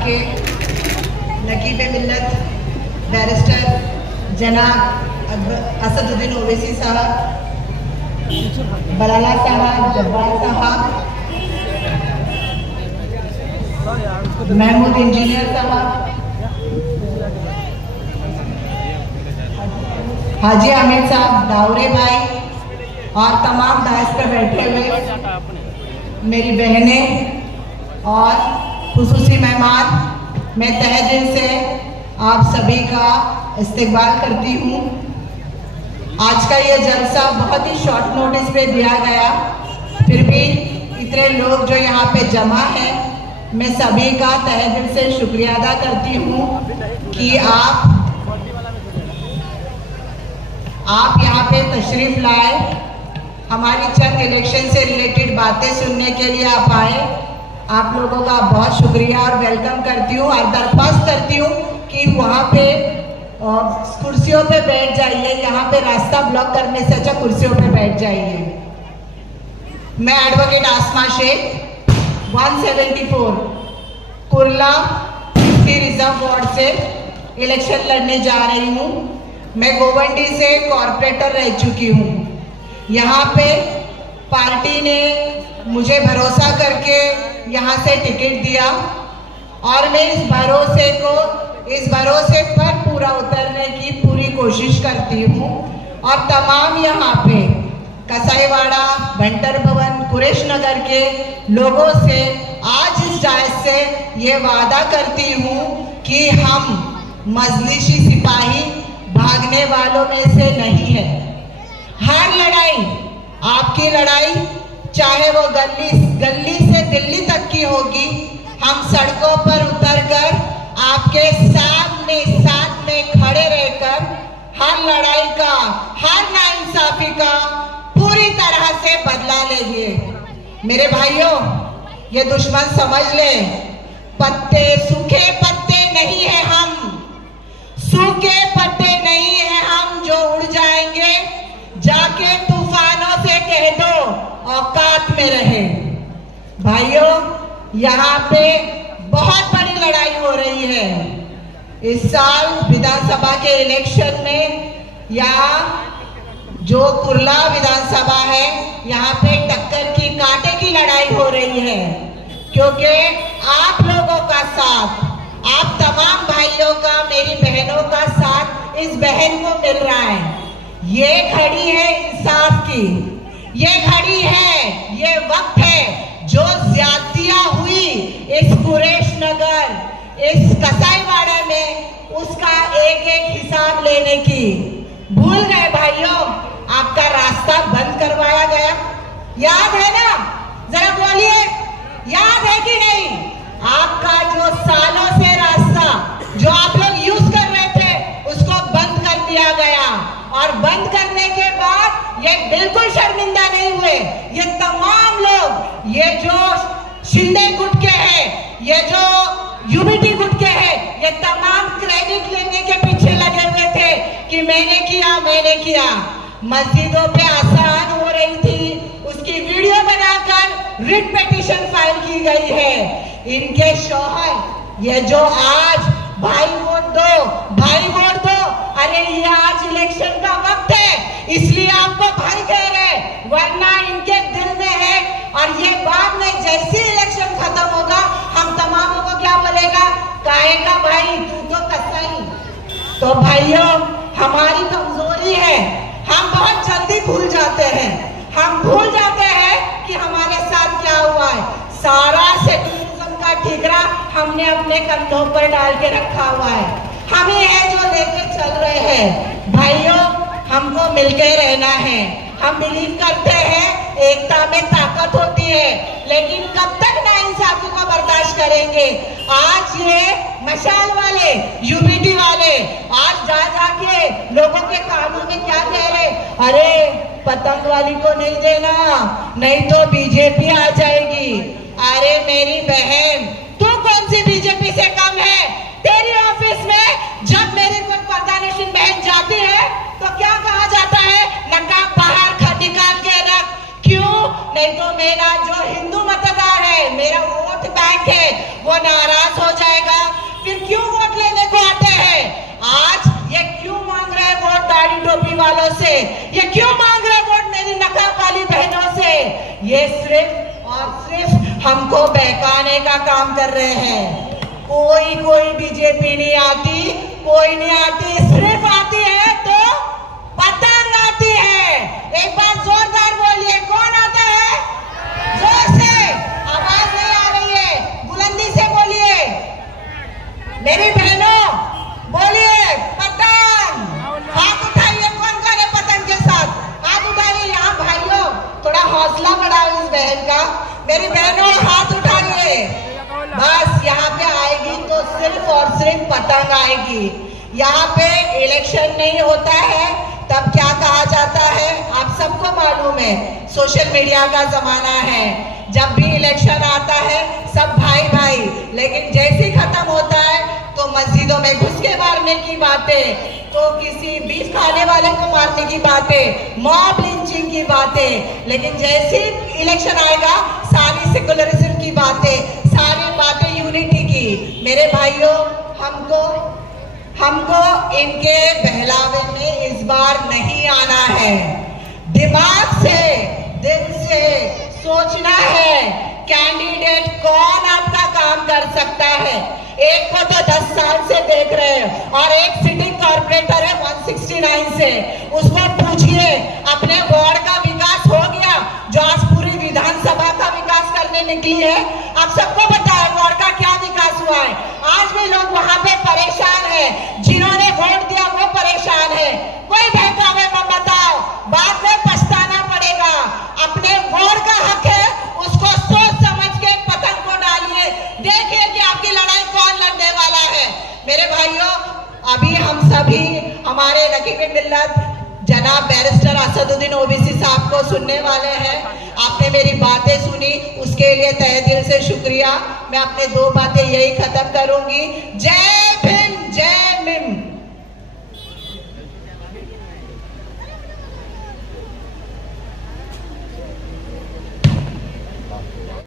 के नकीब मिल्लत बैरिस्टर जनाब असदुद्दीन ओवैसी साहब, बलाला साहब, जब्बार साहब, महमूद इंजीनियर साहब, हाजी आमिर साहब, दावरे भाई और तमाम दायस पर बैठे हुए मेरी बहनें और खुसूसी मेहमान, मैं तहे दिल से आप सभी का इस्तकबाल करती हूँ। आज का ये जलसा बहुत ही शॉर्ट नोटिस पे दिया गया, फिर भी इतने लोग जो यहाँ पे जमा हैं, मैं सभी का तहे दिल से शुक्रिया अदा करती हूँ कि आप यहाँ पे तशरीफ लाए, हमारी चंद इलेक्शन से रिलेटेड बातें सुनने के लिए आप आए। आप लोगों का बहुत शुक्रिया और वेलकम करती हूँ और दरख्वास्त करती हूँ कि वहाँ पे कुर्सियों पे बैठ जाइए, यहाँ पे रास्ता ब्लॉक करने से अच्छा कुर्सियों पे बैठ जाइए। मैं एडवोकेट आसमा शेख 174 कुर्ला रिजर्व वार्ड से इलेक्शन लड़ने जा रही हूँ। मैं गोवंडी से कॉरपोरेटर रह चुकी हूँ। यहाँ पे पार्टी ने मुझे भरोसा करके यहाँ से टिकट दिया और मैं इस भरोसे पर पूरा उतरने की पूरी कोशिश करती हूँ और तमाम यहाँ पे कसाईवाड़ा, भंटर भवन, कुरेश नगर के लोगों से आज इस जायज से ये वादा करती हूँ कि हम मजलिसी सिपाही भागने वालों में से नहीं है। हर लड़ाई आपकी लड़ाई, चाहे वो गली से दिल्ली तक की होगी, हम सड़कों पर उतरकर आपके साथ में खड़े रहकर हर लड़ाई का, हर नाइंसाफी का पूरी तरह से बदला लेंगे। मेरे भाइयों, ये दुश्मन समझ ले, पत्ते सूखे पत्ते नहीं है हम, सूखे पत्ते नहीं है हम जो उड़ जाएंगे। जाके तूफानों से कह दो औकात में रहे। भाइयों, यहाँ पे बहुत बड़ी लड़ाई हो रही है। इस साल विधानसभा के इलेक्शन में यहाँ जो कुर्ला विधानसभा है, यहाँ पे टक्कर की कांटे की लड़ाई हो रही है, क्योंकि आप लोगों का साथ, आप तमाम भाइयों का, मेरी बहनों का साथ इस बहन को मिल रहा है। ये घड़ी है इंसाफ की, ये घड़ी है, ये वक्त है जो ज्यादतियां हुई इस कुरेश नगर, इस कसाईवाड़ा में, उसका एक एक हिसाब लेने की। भूल गए भाइयों, आपका रास्ता बंद करवाया गया, याद है ना? जरा बोलिए, याद है कि नहीं? आपका जो सालों से रास्ता जो आप लोग यूज कर रहे थे, उसको बंद कर दिया गया। और बंद करने के बाद ये बिल्कुल शर्मिंदा नहीं हुए। ये तमाम लोग, ये जो शिंदे गुट के हैं, ये जो यूबीटी गुट के हैं, ये तमाम क्रेडिट लेने के पीछे लगे हुए थे कि मैंने किया। मस्जिदों पे आसान हो रही थी, उसकी वीडियो बनाकर रिट पिटीशन फाइल की गई है। इनके शौहर, ये जो आज भाई वोट दो, भाई वोट दो, अरे ये आज इलेक्शन का वक्त है इसलिए आपको भाई कह रहे, वरना इनके दिल में है। और ये बाद में जैसे इलेक्शन खत्म होगा, हम तमामों को क्या बोलेगा, कहेगा भाई तू तो कसाई। तो भाइयों, हमारी कमजोरी है, हम बहुत जल्दी भूल जाते हैं। हम भूल जाते हैं कि हमारे साथ क्या हुआ है। सारा सेक्युलरिज्म का ठिकरा हमने अपने कंधों पर डाल के रखा हुआ है, हम ही है जो लेके चल रहे हैं। भाइयों, हमको मिलकर रहना है। हम बिलीव करते हैं एकता में ताकत होती है, लेकिन कब तक नाइंसाफी को बर्दाश्त करेंगे। आज ये मशाल वाले, यूबीटी वाले आज जा जाके लोगों के कानों में क्या कह रहे, अरे पतंग वाली को नहीं देना, नहीं तो बीजेपी आ जाएगी। अरे मेरी बहन, तू कौन सी बीजेपी से कम है? तेरी ऑफिस में जब मेरी कोई पर्दानशीन बहन जाती है तो क्या कहा जाता है, नकाब बाहर निकाल के रख। क्यों? नहीं तो मेरा जो हिंदू मतदार है, मेरा वोट बैंक है, वो नाराज हो जाएगा, टोपी वालों से, ये क्यों मांग रहे वोट मेरी नकाब वाली बहनों से? ये सिर्फ और सिर्फ हमको बहकाने का काम कर रहे हैं। कोई बीजेपी नहीं आती, कोई नहीं आती, सिर्फ आती है तो पतंग आती है। एक बार जोरदार बोलिए, कौन आता है? जोर से, आवाज नहीं आ रही है, बुलंदी से बोलिए मेरी बहनों, बोलिए पतंग। हाथ उठाइए, कौन करे पतंग के साथ? हाथ उठाइए यहाँ भाइयों, थोड़ा हौसला बढ़ाओ इस बहन का। मेरी बहनों हाथ उठाइए, बस यहाँ पे आएगी तो सिर्फ और सिर्फ पतंग आएगी। यहाँ पे इलेक्शन नहीं होता है तब क्या कहा जाता है आप सबको मालूम है, सोशल मीडिया का जमाना है। जब भी इलेक्शन आता है सब भाई भाई, लेकिन जैसे ही खत्म होता है तो मस्जिदों में घुस के मारने की बातें, तो किसी बीफ खाने वाले को मारने की बातें, मॉब लिंचिंग की बातें। लेकिन जैसे ही इलेक्शन आएगा सारी सेकुलरिज्म की बातें, सारी बातें यूनिटी की। मेरे भाइयों, हमको इनके बहलावे में इस बार नहीं आना है। दिमाग से, दिल से सोचना है कैंडिडेट कौन आपका काम कर सकता है। एक को तो 10 साल से देख रहे हैं और एक सिटिंग कॉर्पोरेटर है 169 से, उसको पूछिए अपने वार्ड का विकास हो गया जो आज पूरी विधानसभा का विकास करने निकली है? आप सबको पता है वार्ड का क्या विकास हुआ है। आज भी लोग वहां पे परेशान है, जिन्होंने वोट दिया वो परेशान है। कोई बहकावे में बताओ, बाद में पछताना पड़ेगा। अपने वोट का हक है, उसको सोच समझ के पतंग को डालिए, देखिए कि आपकी लड़ाई कौन लड़ने वाला है। मेरे भाइयों, अभी हम सभी हमारे रकीब मिल्लत जनाब बैरिस्टर असदुद्दीन ओवैसी साहब को सुनने वाले हैं। आपने मेरी बातें सुनी, उसके लिए तहे दिल से शुक्रिया। मैं अपने 2 बातें यही खत्म करूंगी। जय भीम, जय भीम।